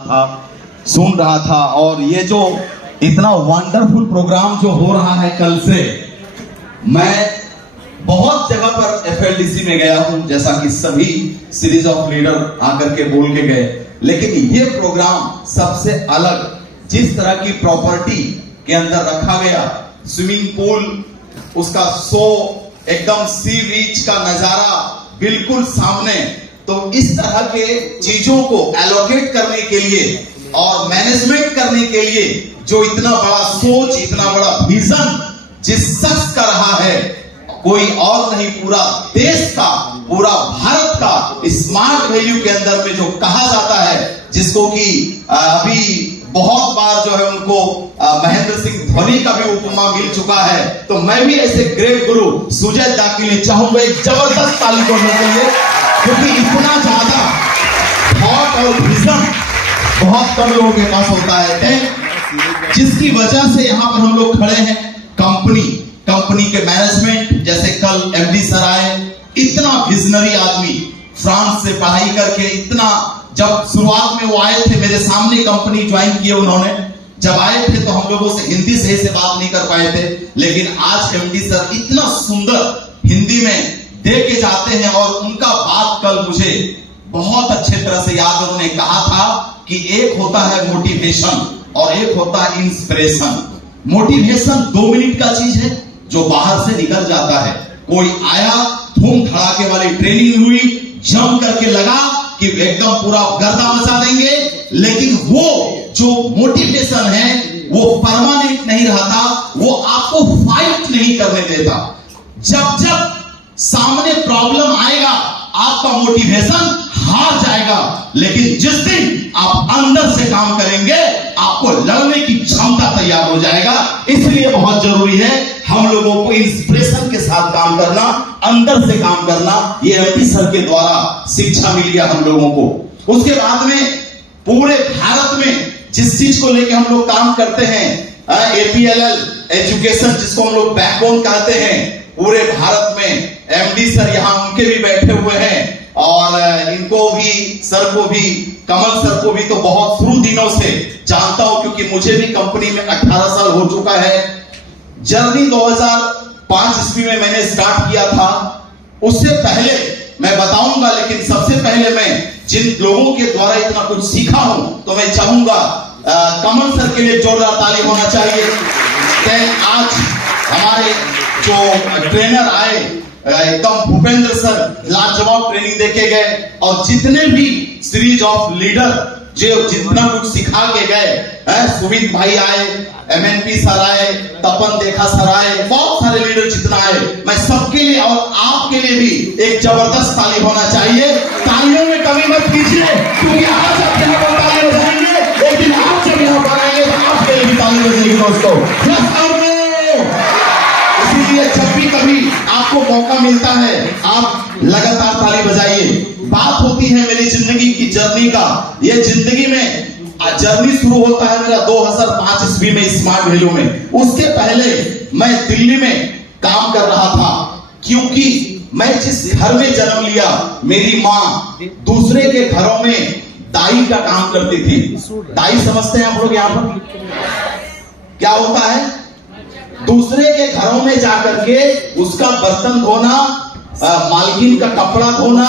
था, सुन रहा था। और ये जो इतना वंडरफुल प्रोग्राम जो हो रहा है कल से, मैं बहुत जगह पर एफएलडीसी में गया हूं, जैसा कि सभी सीरीज ऑफ लीडर आकर के बोल के गए, लेकिन ये प्रोग्राम सबसे अलग, जिस तरह की प्रॉपर्टी के अंदर रखा गया, स्विमिंग पूल, उसका शो, एकदम सी बीच का नजारा बिल्कुल सामने, तो इस तरह के चीजों को एलोकेट करने के लिए और मैनेजमेंट करने के लिए जो इतना बड़ा सोच, इतना बड़ा विजन जिस शख्स का रहा है, कोई और नहीं, पूरा देश का, पूरा भारत का स्मार्ट वैल्यू के अंदर में जो कहा जाता है, जिसको कि अभी बहुत बार जो है उनको महेंद्र सिंह धोनी का भी उपमा मिल चुका है। तो मैं भी ऐसे ग्रेट गुरु सुजय दा के लिए चाहूंगा एक जबरदस्त ताली तोड़ने के लिए, क्योंकि इतना ज्यादा थॉट और विजन बहुत कम लोगों के पास होता है, जिसकी वजह से यहां पर हम लोग खड़े हैं। कंपनी के मैनेजमेंट, जैसे कल एमडी सर आए, इतना विजनरी आदमी, फ्रांस से पढ़ाई करके, इतना, जब शुरुआत में वो आए थे मेरे सामने, कंपनी ज्वाइन किए उन्होंने, जब आए थे तो हम लोगों से हिंदी सही से बात नहीं कर पाए थे, लेकिन आज एमडी सर इतना सुंदर हिंदी में दे के जाते हैं। और उनका बात कल मुझे बहुत अच्छे तरह से याद, उन्होंने कहा था कि एक होता है मोटिवेशन और एक होता है इंस्पिरेशन। मोटिवेशन 2 मिनट का चीज है जो बाहर से निकल जाता है। कोई आया, धूम धड़ाके वाली ट्रेनिंग हुई, जम करके लगा कि एकदम पूरा गर्दा मचा देंगे, लेकिन वो जो मोटिवेशन है वो परमानेंट नहीं रहता, वो आपको फाइट नहीं करने देता। जब सामने प्रॉब्लम आएगा आपका मोटिवेशन हार जाएगा, लेकिन जिस दिन आप अंदर से काम करेंगे आपको लड़ने की क्षमता तैयार हो जाएगा। इसलिए बहुत जरूरी है हम लोगों को इंस्पिरेशन के साथ काम करना, अंदर से काम करना। ये एमपी सर के द्वारा शिक्षा मिली है हम लोगों को। उसके बाद में पूरे भारत में जिस चीज को लेकर हम लोग काम करते हैं, एपीएलएल एजुकेशन, जिसको हम लोग बैकबोन कहते हैं, पूरे भारत में एमडी सर यहाँ उनके भी बैठे हुए हैं, और इनको भी, सर को भी, कमल सर को भी तो बहुत शुरू दिनों से जानता हूं, क्योंकि मुझे भी कंपनी में 18 साल हो चुका है। जर्नी 2005 ईस्वी में मैंने स्टार्ट किया था। उससे पहले मैं बताऊंगा, लेकिन सबसे पहले मैं जिन लोगों के द्वारा इतना कुछ सीखा हूं, तो मैं चाहूंगा कमल सर के लिए जोरदार ताली होना चाहिए। आज हमारे जो ट्रेनर आए, एकदम भूपेंद्र सर लाजवाब ट्रेनिंग देके गए, और जितने भी सीरीज ऑफ लीडर जो जितना कुछ सिखा के गए, सुमित भाई आए, एमएनपी सर आए, तपन देखा सर आए, बहुत सारे लीडर जितना आए, मैं सबके लिए और आपके लिए भी एक जबरदस्त ताली होना चाहिए। तालियों में कमी मत कीजिए, क्योंकि आज आप यहाँ पर ताली बजाएंगे, एक दिन आप जब यहाँ पर आएंगे तो आपके लिए भी ताली बजेगी दोस्तों। इसीलिए जब भी कभी आपको मौका मिलता है आप लगातार ताली बजाइए। बात होती है मेरी जिंदगी की जर्नी का। ये जिंदगी में जर्नी शुरू होता है मेरा 2005 ईस्वी में स्मार्ट वैल्यू में। उसके पहले मैं दिल्ली में काम कर रहा था, क्योंकि मैं जिस घर में जन्म लिया, मेरी माँ दूसरे के घरों में दाई का काम करती थी। दाई समझते हैं आप लोग यहाँ पर क्या होता है? दूसरे के घरों में जाकर के उसका बर्तन धोना, मालकिन का कपड़ा धोना,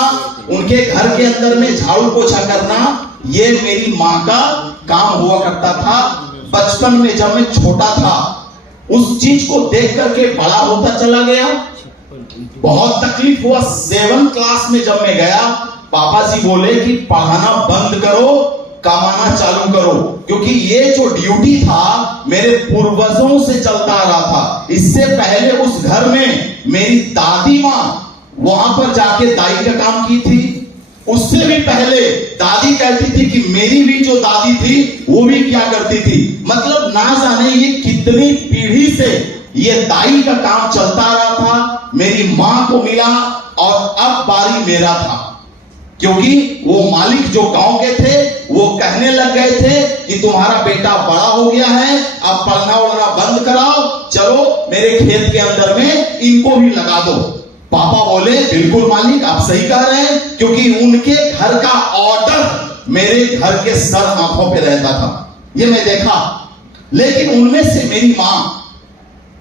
उनके घर के अंदर में झाड़ू पोछा करना, ये मेरी माँ का काम हुआ करता था। बचपन में जब मैं छोटा था, उस चीज को देख करके बड़ा होता चला गया। बहुत तकलीफ हुआ। 7th क्लास में जब मैं गया, पापा जी बोले कि पढ़ाना बंद करो, कमाना चालू करो, क्योंकि ये जो ड्यूटी था मेरे पूर्वजों से चलता आ रहा था। इससे पहले उस घर में मेरी दादी माँ वहां पर जाके दाई का काम की थी। उससे भी पहले दादी कहती थी कि मेरी भी जो दादी थी वो भी क्या करती थी, मतलब ना जाने ये कितनी पीढ़ी से ये दाई का काम चलता आ रहा था। मेरी माँ को मिला और अब बारी मेरा था, क्योंकि वो मालिक जो गांव के थे वो कहने लग गए थे कि तुम्हारा बेटा बड़ा हो गया है, अब पढ़ना उड़ना बंद कराओ, चलो मेरे खेत के अंदर में इनको भी लगा दो। पापा बोले बिल्कुल मालिक आप सही कह रहे हैं, क्योंकि उनके घर का ऑर्डर मेरे घर के सर आंखों पे रहता था, ये मैं देखा। लेकिन उनमें से मेरी मां,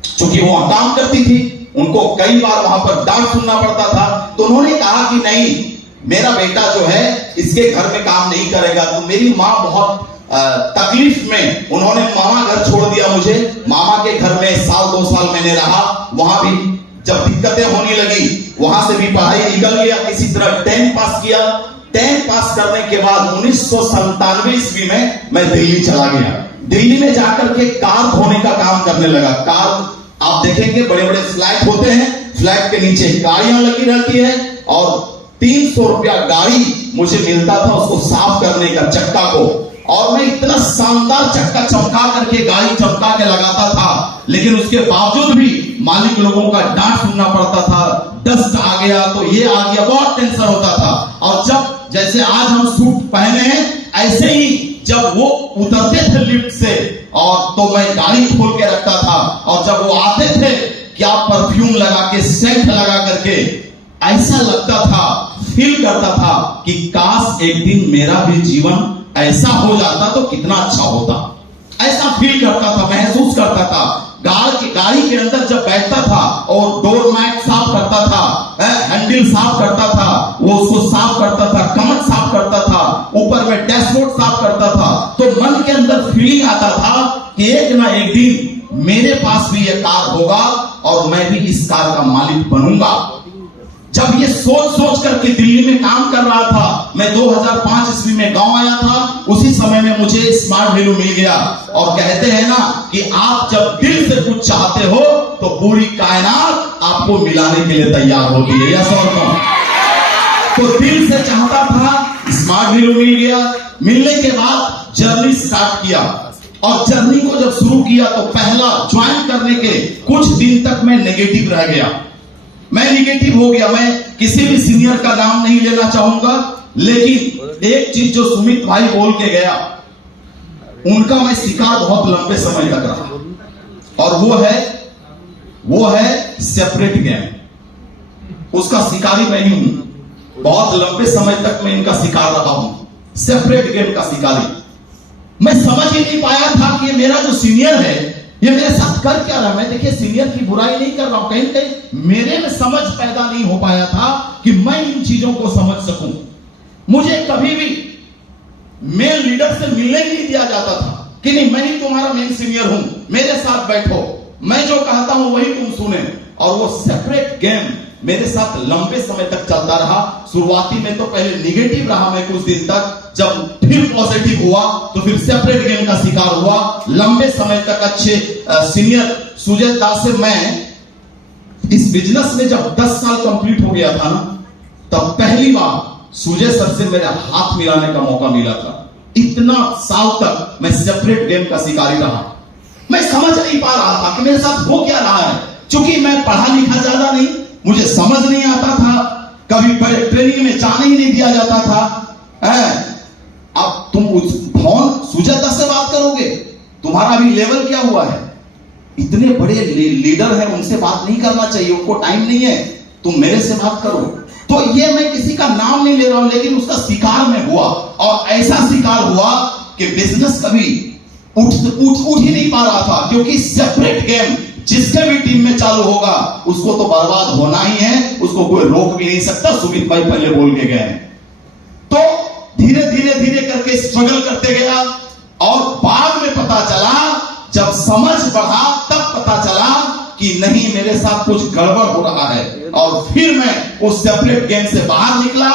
चूंकि वो काम करती थी, उनको कई बार वहां पर डांट सुनना पड़ता था, तो उन्होंने कहा कि नहीं, मेरा बेटा जो है इसके घर में काम नहीं करेगा। तो मेरी मां बहुत तकलीफ में उन्होंने मामा घर छोड़ दिया मुझे। मामा के घर में 1-2 साल मैंने रहा। वहां भी जब दिक्कतें होने लगी, वहां से भी पढ़ाई निकल गया, किसी तरह 10 पास किया। 10 पास करने के बाद 1997 ईस्वी में मैं दिल्ली चला गया। दिल्ली में जाकर के कार धोने का काम करने लगा। कार आप देखेंगे बड़े बड़े फ्लैट होते हैं, फ्लैट के नीचे गाड़ियां लगी रहती है और 300 रुपया गाड़ी मुझे मिलता था उसको साफ करने का, चक्का को। और मैं इतना शानदार चक्का चमका करके, गाड़ी चमका के लगाता था, लेकिन उसके बावजूद भी मालिक लोगों का डांट सुनना पड़ता था। डस्ट आ गया तो ये आ गया, बहुत टेंशन होता था। और जब जैसे आज हम सूट पहने हैं, ऐसे ही जब वो उतरते थे लिफ्ट से, और तो मैं गाड़ी खोल के रखता था, और जब वो आते थे क्या परफ्यूम लगा के, सेंट लगा करके, ऐसा लगता था, फील करता था कि काश एक दिन मेरा भी जीवन ऐसा हो जाता तो कितना अच्छा होता। ऐसा फील करता था, महसूस करता था। गाड़ी के अंदर जब बैठता था और डोर मैट साफ करता था, हैंडल साफ करता था, वो उसको साफ करता था, कमर साफ करता था, ऊपर में डैशबोर्ड साफ करता था, तो मन के अंदर फीलिंग आता था कि एक ना एक दिन मेरे पास भी ये कार होगा और मैं भी इस कार का मालिक बनूंगा। जब ये सोच करके दिल्ली में काम कर रहा था, मैं 2005 ईस्वी में गांव आया था। उसी समय में मुझे स्मार्ट वैल्यू मिल गया। और कहते हैं ना कि आप जब दिल से कुछ चाहते हो तो पूरी कायनात आपको मिलाने के लिए तैयार होती है। यस और नो? तो दिल से चाहता था, स्मार्ट वैल्यू मिल गया। मिलने के बाद जर्नी स्टार्ट किया, और जर्नी को जब शुरू किया तो पहला ज्वाइन करने के कुछ दिन तक मैं नेगेटिव रह गया। मैं निगेटिव हो गया। मैं किसी भी सीनियर का नाम नहीं लेना चाहूंगा, लेकिन एक चीज जो सुमित भाई बोल के गया, उनका मैं शिकार बहुत लंबे समय तक रहा, और वो है सेपरेट गेम। उसका शिकारी मैं ही हूं। बहुत लंबे समय तक मैं इनका शिकार रहा हूं, सेपरेट गेम का शिकारी। मैं समझ ही नहीं पाया था कि मेरा जो सीनियर है ये मेरे साथ कर क्या रहा। मैं देखिए सीनियर की बुराई नहीं कर रहा हूं, कहीं कहीं मेरे में समझ पैदा नहीं हो पाया था कि मैं इन चीजों को समझ सकूं। मुझे कभी भी मेन लीडर से मिलने ही नहीं दिया जाता था कि नहीं, मैं ही तुम्हारा मेन सीनियर हूं, मेरे साथ बैठो, मैं जो कहता हूं वही तुम सुने। और वो सेपरेट गेम मेरे साथ लंबे समय तक चलता रहा। शुरुआती में तो पहले निगेटिव रहा मैं कुछ दिन तक, जब फिर पॉजिटिव हुआ तो फिर सेपरेट गेम का शिकार हुआ। लंबे समय तक अच्छे सीनियर सुजय दास से मैं इस बिजनेस में जब 10 साल कंप्लीट हो गया था ना, तब पहली बार सुजय सर से मेरा हाथ मिलाने का मौका मिला था। इतना साल तक मैं सेपरेट गेम का शिकारी रहा। मैं समझ नहीं पा रहा था कि मेरे साथ हो क्या रहा है, क्योंकि मैं पढ़ा लिखा ज्यादा नहीं, मुझे समझ नहीं आता था, कभी ट्रेनिंग में जाने ही नहीं दिया जाता था। अब तुम फोन सुजाता से बात करोगे, तुम्हारा भी लेवल क्या हुआ है? इतने बड़े लीडर हैं, उनसे बात नहीं करना चाहिए, उनको टाइम नहीं है, तुम मेरे से बात करो। तो ये मैं किसी का नाम नहीं ले रहा हूं, लेकिन उसका शिकार में हुआ, और ऐसा शिकार हुआ कि बिजनेस कभी उठ ही नहीं पा रहा था, क्योंकि सेपरेट गेम जिसके भी टीम में चालू होगा उसको तो बर्बाद होना ही है, उसको कोई रोक भी नहीं सकता। सुमित भाई पहले बोल के गए। तो धीरे धीरे करके स्ट्रगल करते गया, और बाद में पता चला, जब समझ बढ़ा तब पता चला कि नहीं, मेरे साथ कुछ गड़बड़ हो रहा है। और फिर मैं उस सेपरेट गेम से बाहर निकला।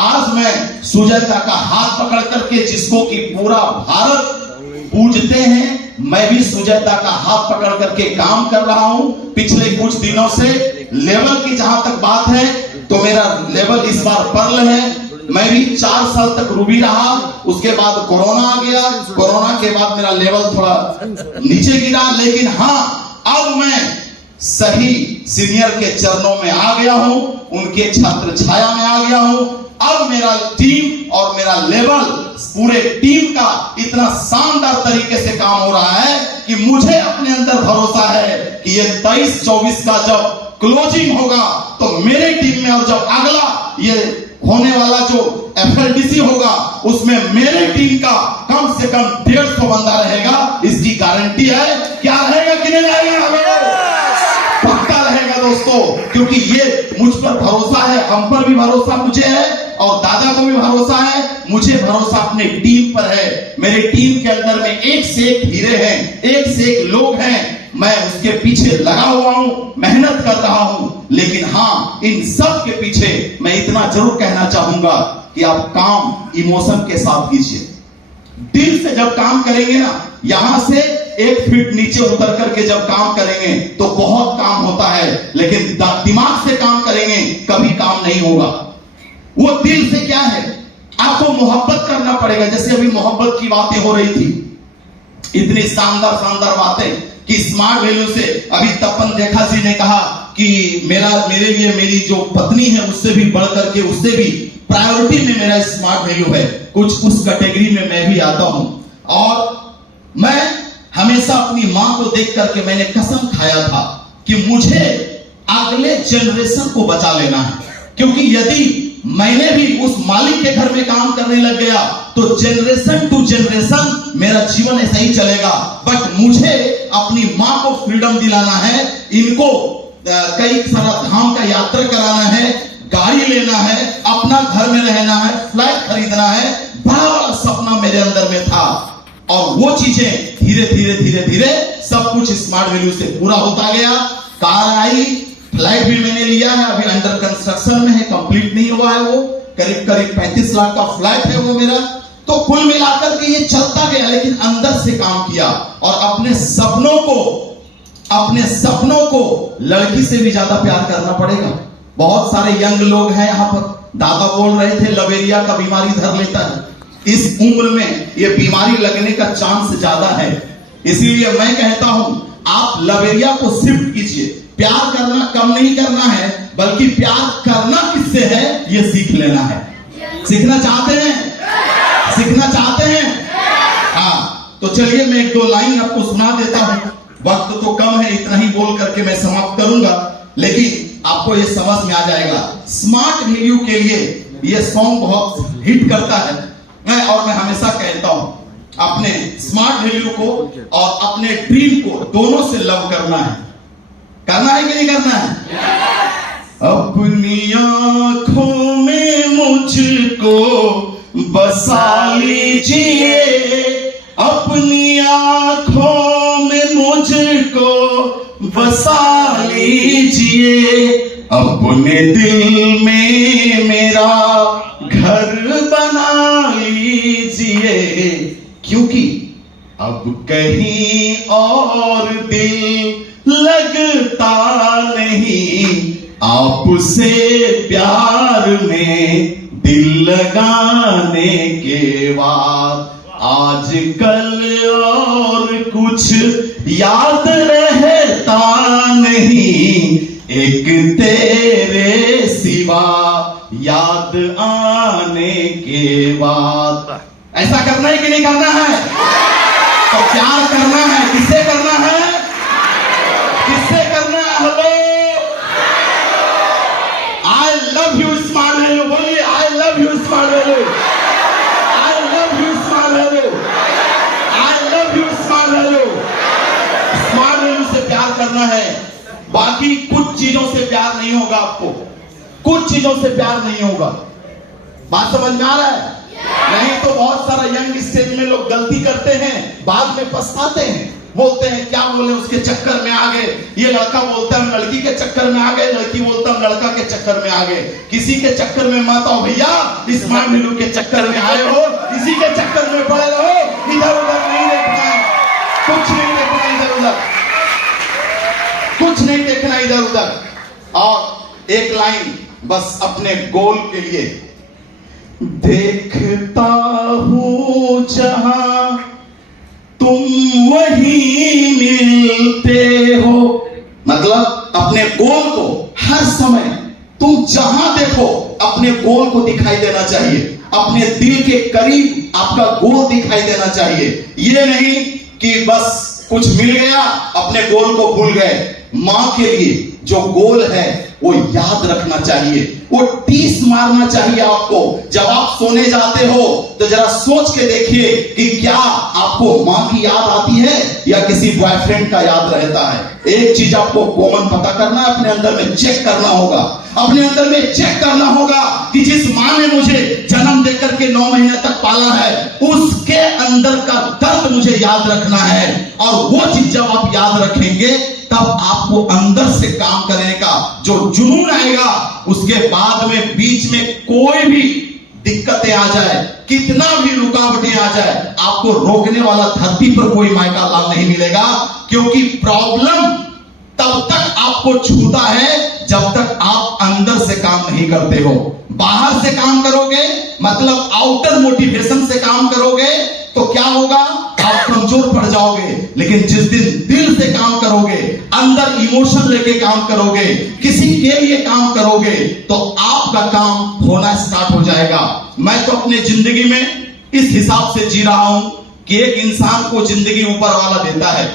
आज मैं सुजाता का हाथ पकड़ करके, जिसको कि पूरा भारत पूजते हैं, मैं भी सुजाता का हाथ पकड़ करके काम कर रहा हूं। पिछले कुछ दिनों से लेवल की जहां तक बात है तो मेरा लेवल इस बार पर्ल है। मैं भी 4 साल तक रूबी रहा, उसके बाद कोरोना आ गया। कोरोना के बाद मेरा लेवल थोड़ा नीचे गिरा, लेकिन हाँ, अब मैं सही सीनियर के चरणों में आ गया हूं, उनके छत्र छाया में आ गया हूं। अब मेरा टीम और मेरा लेवल, पूरे टीम का इतना शानदार तरीके से काम हो रहा है कि मुझे अपने अंदर भरोसा है कि ये 23-24 का जब क्लोजिंग होगा तो मेरे टीम में, और जब अगला ये होने वाला जो FLDC होगा उसमें मेरे टीम का कम से कम 150 बंदा रहेगा, इसकी गारंटी है। क्या रहेगा कि नहीं रहेगा? पक्का रहेगा दोस्तों, क्योंकि ये मुझ पर भरोसा है, हम पर भी भरोसा मुझे है और दादा को भी भरोसा है। मुझे भरोसा अपने टीम पर है। मेरे टीम के अंदर में एक से एक हीरे हैं, एक से एक लोग हैं। मैं उसके पीछे लगा हुआ हूं, मेहनत कर रहा हूं। लेकिन हां, इन सब के पीछे मैं इतना जरूर कहना चाहूंगा कि आप काम इमोशन के साथ कीजिए। दिल से जब काम करेंगे ना, यहां से 1 फीट नीचे उतर करके जब काम करेंगे तो बहुत काम होता है, लेकिन दिमाग से काम करेंगे कभी काम नहीं होगा। वो दिल से क्या है, आपको मोहब्बत करना पड़ेगा। जैसे अभी मोहब्बत की बातें हो रही थी, इतनी शानदार शानदार बातें कि स्मार्ट वैल्यू से अभी तपन रेखा जी ने कहा कि मेरे लिए मेरी जो पत्नी है उससे भी बढ़ करके, उससे भी प्रायोरिटी में मेरा स्मार्ट वैल्यू है। कुछ उस कैटेगरी में मैं भी आता हूं। और मैं हमेशा अपनी मां को देख करके मैंने कसम खाया था कि मुझे अगले जनरेशन को बचा लेना है, क्योंकि यदि मैंने भी उस मालिक के घर में काम करने लग गया तो जनरेशन टू जनरेशन मेरा जीवन ऐसा ही चलेगा। बट मुझे अपनी मां को फ्रीडम दिलाना है, इनको कई सारा धाम का यात्रा कराना है, गाड़ी लेना है, अपना घर में रहना है, फ्लैट खरीदना है। बड़ा सपना मेरे अंदर में था और वो चीजें धीरे धीरे धीरे धीरे सब कुछ स्मार्ट वैल्यू से पूरा होता गया। कार आई, फ्लैट भी मैंने लिया है, अभी अंडर कंस्ट्रक्शन में है, कंप्लीट नहीं हुआ है। वो करीब करीब 35 लाख का फ्लैट है वो मेरा। तो कुल मिलाकर के ये चलता गया, लेकिन अंदर से काम किया और अपने सपनों को लड़की से भी ज्यादा प्यार करना पड़ेगा। बहुत सारे यंग लोग हैं यहाँ पर, दादा बोल रहे थे लवेरिया का बीमारी धर लेता है। इस उम्र में ये बीमारी लगने का चांस ज्यादा है, इसीलिए मैं कहता हूं आप लवेरिया को शिफ्ट कीजिए। प्यार करना कम नहीं करना है, बल्कि प्यार करना किससे है ये सीख लेना है। सीखना चाहते हैं? सीखना चाहते हैं? हाँ, तो चलिए मैं 1-2 लाइन आपको सुना देता हूं। वक्त तो कम है, इतना ही बोल करके मैं समाप्त करूंगा, लेकिन आपको ये समझ में आ जाएगा। स्मार्ट वैल्यू के लिए ये सॉन्ग बहुत हिट करता है और मैं हमेशा कहता हूं अपने स्मार्ट वैल्यू को और अपने ड्रीम को दोनों से लव करना है। करना है कि नहीं करना है? अपनी आंखों में मुझको बसा लीजिए, अपनी आंखों में मुझको बसा लीजिए, अपने दिल में मेरा घर बना लीजिए, क्योंकि अब कहीं और दिल लगता नहीं, आपसे प्यार में दिल लगाने के बाद आजकल और कुछ याद रहता नहीं, एक तेरे सिवा याद आने के बाद। ऐसा करना है कि नहीं करना है? तो प्यार करना है, किससे करना है? किससे करना है? Hello, I love you smart value. बोलिए I love you smart value, I love you smart value, I love you smart value. Smart value से प्यार करना है, बाकी कुछ चीजों से प्यार नहीं होगा। आपको कुछ चीजों से प्यार नहीं होगा। बात समझ में आ रहा है? नहीं तो बहुत सारा यंग स्टेज में लोग गलती करते हैं, बाद में पछताते हैं, बोलते हैं क्या बोले उसके चक्कर में आ गए। ये लड़का बोलता है लड़की के चक्कर में आ गए, लड़की बोलता है लड़का के चक्कर में आ गए। किसी के चक्कर में मत आओ भैया, स्मार्ट वैल्यू के चक्कर में आए हो, किसी के चक्कर में पड़े रहो। इधर उधर नहीं देखना है, कुछ नहीं देखना इधर उधर, कुछ नहीं देखना इधर उधर। और एक लाइन बस अपने गोल के लिए, देखता हूं जहां तुम वहीं मिलते हो। मतलब अपने गोल को हर समय तुम जहां देखो अपने गोल को दिखाई देना चाहिए, अपने दिल के करीब आपका गोल दिखाई देना चाहिए। ये नहीं कि बस कुछ मिल गया अपने गोल को भूल गए। मां के लिए जो गोल है वो याद रखना चाहिए, वो टीस मारना चाहिए आपको। जब आप सोने जाते हो तो जरा सोच के देखिए कि क्या आपको मां की याद आती है या किसी बॉयफ्रेंड का याद रहता है। एक चीज आपको कॉमन पता करना है, अपने अंदर में चेक करना होगा, अपने अंदर में चेक करना होगा कि जिस मां ने मुझे जन्म देकर के 9 महीने तक पाला है, उसके अंदर का दर्द मुझे याद रखना है। और वो चीज जब आप याद रखेंगे तब आपको अंदर से काम करने का जो जुनून आएगा, उसके बाद में बीच में कोई भी दिक्कतें आ जाए, कितना भी रुकावटें आ जाए, आपको रोकने वाला धरती पर कोई मायका लाल नहीं मिलेगा। क्योंकि प्रॉब्लम तब तक आपको छूता है जब तक आप अंदर से काम नहीं करते हो। बाहर से काम करोगे मतलब आउटर मोटिवेशन से काम करोगे तो क्या होगा, आप कमजोर पड़ जाओगे। लेकिन जिस दिन दिल से काम करोगे, अंदर इमोशन लेके काम करोगे, किसी के लिए काम करोगे, तो आपका काम होना स्टार्ट हो जाएगा। मैं तो अपने जिंदगी में इस हिसाब से जी रहा हूं कि एक इंसान को जिंदगी ऊपर वाला देता है,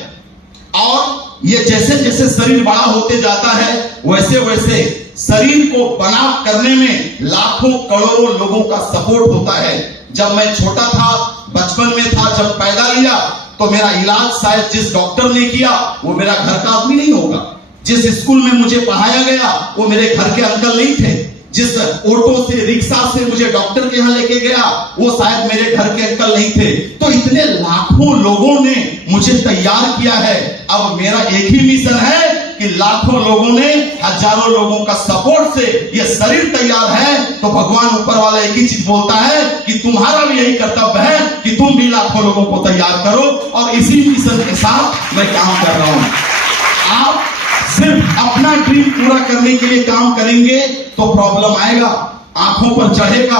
और ये जैसे जैसे शरीर बड़ा होते जाता है वैसे वैसे शरीर को बना करने में लाखों करोड़ों लोगों का सपोर्ट होता है। जब मैं छोटा था, बचपन में था, जब पैदा लिया तो मेरा इलाज शायद जिस डॉक्टर ने किया वो मेरा घर का आदमी नहीं होगा। जिस स्कूल में मुझे पढ़ाया गया वो मेरे घर के अंकल नहीं थे। जिस ऑटो से, रिक्शा से मुझे डॉक्टर के यहाँ लेके गया वो शायद मेरे घर के अंकल नहीं थे। तो इतने लाखों लोगों ने मुझे तैयार किया है। अब मेरा एक ही मिशन है कि लाखों लोगों ने, हजारों लोगों का सपोर्ट से ये शरीर तैयार है। तो भगवान ऊपर वाला एक ही चीज बोलता है कि तुम्हारा भी यही कर्तव्य है कि तुम भी लाखों लोगों को तैयार करो, और इसी मिशन के साथ मैं काम कर रहा हूं। आप सिर्फ अपना ड्रीम पूरा करने के लिए काम करेंगे तो प्रॉब्लम आएगा, आंखों पर चढ़ेगा।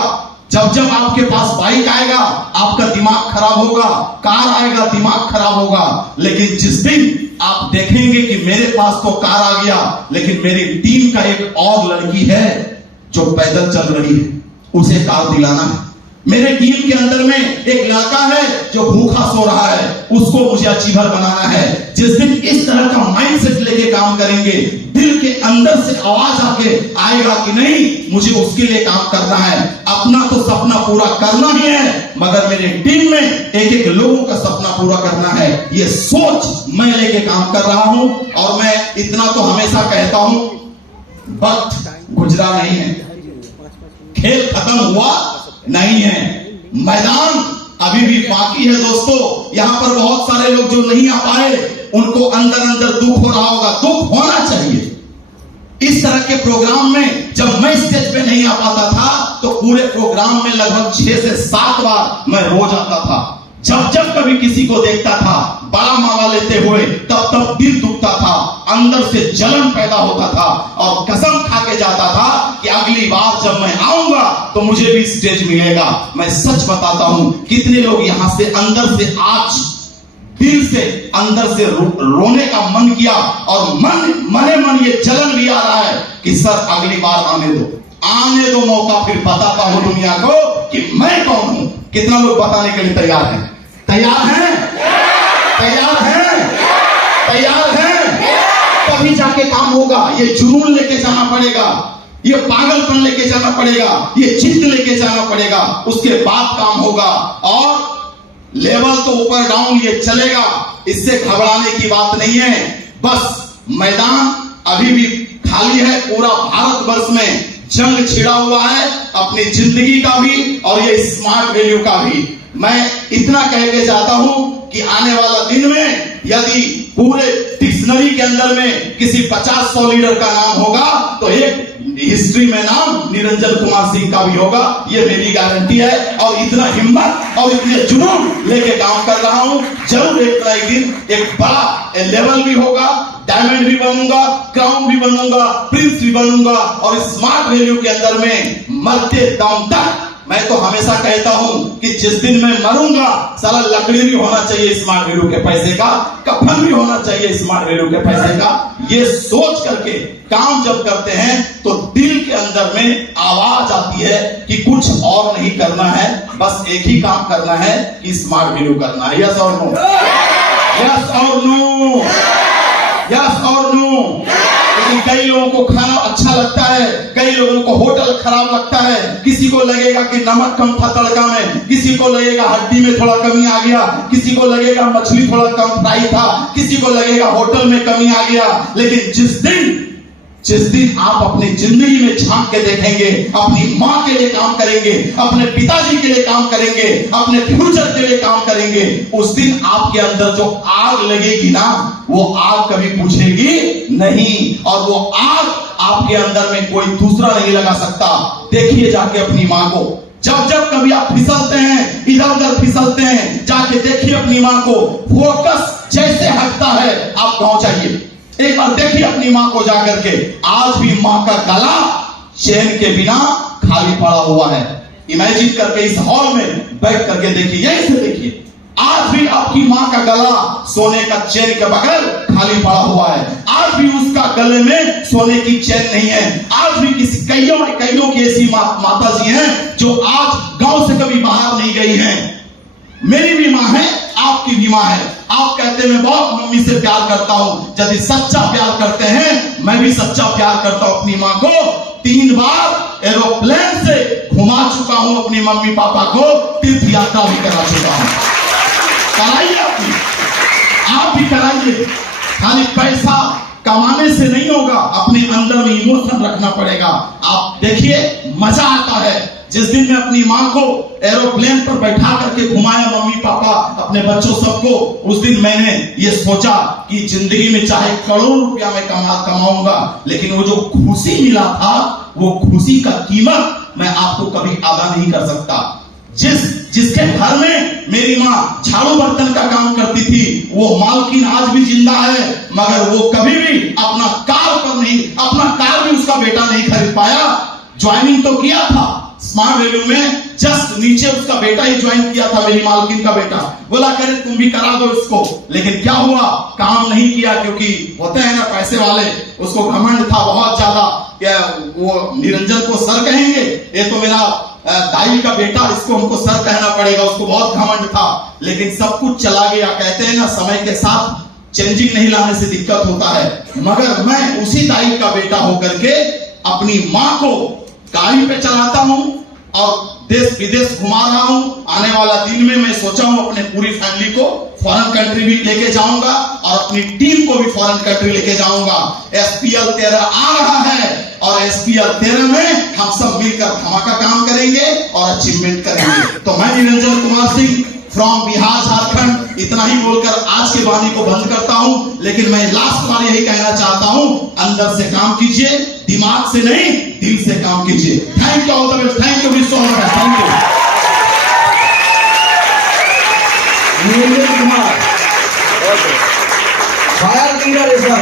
जब जब आपके पास बाइक आएगा आपका दिमाग खराब होगा, कार आएगा दिमाग खराब होगा। लेकिन जिस दिन आप देखेंगे कि मेरे पास तो कार आ गया लेकिन मेरी टीम का एक और लड़की है जो पैदल चल रही है, उसे कार दिलाना है। मेरे टीम के अंदर में एक लड़का है जो भूखा सो रहा है, उसको मुझे अचीवर बनाना है। जिस दिन इस तरह का माइंडसेट लेके काम करेंगे, दिल के अंदर से आवाज आके आएगा कि नहीं मुझे उसके लिए काम करना है। अपना तो सपना पूरा करना ही है मगर मेरे टीम में एक एक लोगों का सपना पूरा करना है। ये सोच मैं लेके काम कर रहा हूं। और मैं इतना तो हमेशा कहता हूं, वक्त गुजरा नहीं है, खेल खत्म हुआ नहीं है, मैदान अभी भी बाकी है। दोस्तों, यहां पर बहुत सारे लोग जो नहीं आ पाए उनको अंदर अंदर दुख हो रहा होगा, दुख होना चाहिए। इस तरह के प्रोग्राम में जब मैं स्टेज पे नहीं आ पाता था तो पूरे प्रोग्राम में लगभग 6 से 7 बार मैं रोज आता था। जब जब कभी किसी को देखता था बड़ा मावा लेते हुए तब तब दिल दुखता था, अंदर से जलन पैदा होता था और कसम खा के जाता था कि अगली बार जब मैं आऊंगा तो मुझे भी स्टेज मिलेगा। मैं सच बताता हूं, कितने लोग यहां से अंदर से आज दिल से अंदर से रोने का मन किया और मने मन ये जलन भी आ रहा है कि सर अगली बार आने दो मौका, फिर बताता हूं दुनिया को कि मैं कौन हूं। कितना लोग बताने के लिए तैयार हैं? तैयार हैं? तैयार हैं? तैयार हैं? तभी जाके काम होगा। ये जुनून लेके जाना पड़ेगा, ये पागलपन लेके जाना पड़ेगा, ये जिद लेके जाना पड़ेगा, उसके बाद काम होगा। और लेवल तो ऊपर डाउन ये चलेगा, इससे घबराने की बात नहीं है। बस मैदान अभी भी खाली है। पूरा भारतवर्ष में जंग छिड़ा हुआ है, अपनी जिंदगी का भी और ये स्मार्ट वैल्यू का भी। मैं इतना कह के जाता हूं कि आने वाला दिन में यदि पूरे डिक्शनरी के अंदर में किसी 50-100 लीडर का नाम होगा तो एक हिस्ट्री में नाम निरंजन कुमार सिंह का भी होगा, ये मेरी गारंटी है। और इतना हिम्मत और इतने जुनून लेके काम कर रहा हूं, जरूर एक ना एक दिन एक बड़ा लेवल भी होगा, डायमंड भी बनूंगा, क्राउन भी बनूंगा, प्रिंस भी बनूंगा। और स्मार्ट वैल्यू के अंदर में मरते दम तक मैं तो हमेशा कहता हूं कि जिस दिन मैं मरूंगा साला लकड़ी भी होना चाहिए स्मार्ट वैल्यू के पैसे का, कफन भी होना चाहिए स्मार्ट वैल्यू के पैसे का। ये सोच करके काम जब करते हैं तो दिल के अंदर में आवाज आती है कि कुछ और नहीं करना है, बस एक ही काम करना है कि स्मार्ट वैल्यू करना है। यस और नो? यस और नो? यस और नो? लेकिन कई लोगों को खाना अच्छा लगता है, कई लोगों को होटल खराब लगता है, किसी को लगेगा कि नमक कम था तड़का में, किसी को लगेगा हड्डी में थोड़ा कमी आ गया, किसी को लगेगा मछली थोड़ा कम फ्राई था, किसी को लगेगा होटल में कमी आ गया। लेकिन जिस दिन आप अपनी जिंदगी में झांक के देखेंगे, अपनी माँ के लिए काम करेंगे, अपने पिताजी के लिए काम करेंगे, अपने फ्यूचर के लिए काम करेंगे, उस दिन आपके अंदर जो आग लगेगी ना, वो आग कभी बुझेगी नहीं, और वो आग आपके अंदर में कोई दूसरा नहीं लगा सकता। देखिए जाके अपनी माँ को, जब कभी आप फिसलते हैं, इधर उधर फिसलते हैं, जाके देखिए अपनी माँ को। फोकस जैसे हटता है, आप गाँव जाइए, एक बार देखिए अपनी माँ को जाकर के। आज भी माँ का गला चैन के बिना खाली पड़ा हुआ है। इमेजिन करके इस हॉल में बैठ करके देखिए, यहीं से देखिए, आज भी आपकी माँ का गला सोने का चैन के बगैर खाली पड़ा हुआ है। आज भी उसका गले में सोने की चैन नहीं है। आज भी किसी कईयों की ऐसी माता जी हैं जो आज गांव से कभी बाहर नहीं गई हैं। मेरी भी माँ है, आपकी भी माँ है। आप कहते हैं मैं बहुत मम्मी से प्यार करता हूं। यदि सच्चा प्यार करते हैं, मैं भी सच्चा प्यार करता हूं अपनी माँ को। 3 बार एरोप्लेन से घुमा चुका हूं अपनी मम्मी पापा को, तीर्थ यात्रा भी करा चुका हूं। कराइए आप भी कराइए। खाली पैसा कमाने से नहीं होगा, अपने अंदर में इमोशन रखना पड़ेगा। आप देखिए, मजा आता है। जिस दिन मैं अपनी माँ को एरोप्लेन पर बैठा करके घुमाया, मम्मी पापा अपने बच्चों सबको, उस दिन मैंने ये सोचा कि जिंदगी में चाहे करोड़ रुपया मैं कमाऊंगा, लेकिन वो जो खुशी मिला था, वो खुशी का कीमत मैं आपको कभी अदा नहीं कर सकता। जिसके घर में मेरी माँ झाड़ू बर्तन का काम करती थी, वो मालकिन आज भी जिंदा है, मगर वो कभी भी अपना कार भी उसका बेटा नहीं खरीद पाया। ज्वाइनिंग तो किया था स्मार्ट वैल्यू में, जस्ट नीचे उसका बेटा ही ज्वाइन किया था, मेरी मालकिन का बेटा। बोला करे तुम भी करा दो इसको, लेकिन क्या हुआ, काम नहीं किया, क्योंकि होते हैं ना पैसे वाले, उसको घमंड था बहुत ज्यादा। क्या वो निरंजन को सर कहेंगे, ये तो मेरा दाई का बेटा, इसको हमको सर कहना पड़ेगा, उसको बहुत घमंड था। लेकिन सब कुछ चला गया। कहते हैं ना, समय के साथ चेंजिंग नहीं लाने से दिक्कत होता है। मगर मैं उसी दाई का बेटा होकर के अपनी माँ को गाड़ी पे चलाता हूं और देश विदेश घुमा रहा हूं। आने वाला दिन में मैं सोचा हूं अपने पूरी फैमिली को फॉरेन कंट्री भी लेके जाऊंगा और अपनी टीम को भी फॉरेन कंट्री लेके जाऊंगा। SPL 13 आ रहा है और SPL 13 में हम सब मिलकर धमाका काम करेंगे और अचीवमेंट करेंगे। तो मैं निरंजन कुमार सिंह फ्रॉम बिहार झारखंड इतना ही बोलकर आज की वाणी को बंद करता हूं। लेकिन मैं लास्ट बार यही कहना चाहता हूं, अंदर से काम कीजिए, दिमाग से नहीं दिल से काम कीजिए। Thank you, all the best, thank you so much, thank you. Niranjan Kumar fire leader है सर।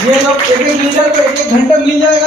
ये लोग एक लीडर को 1 घंटा मिल जाएगा।